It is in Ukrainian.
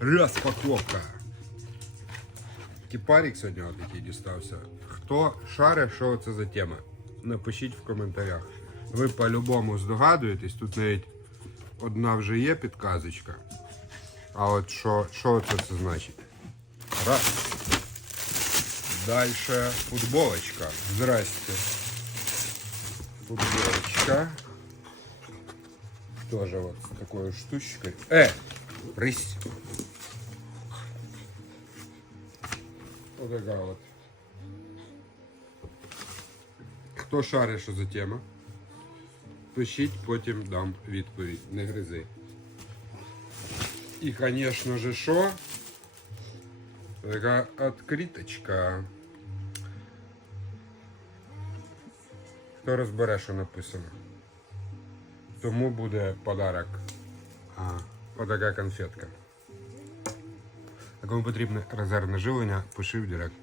Розпаковка. Кіпарик сьогодні такий дістався. Хто шаре, що це за тема? Напишіть в коментарях. Ви по-любому здогадуєтесь, тут навіть одна вже є підказочка. А от що, що це, це значить? Раз. Дальше футболочка. Здрасте. Футболочка. Тоже вот с такой штучкой. Э! Рысь! Вот такая вот. Хто шарить, що за тема? Пишіть, потім дам відповідь. Не гризи. І, звісно же, що? Така відкриточка. Хто розбере, що написано? Тому буде подарок. А, отака конфетка. Кому потрібне резервне живлення, пиши в директ.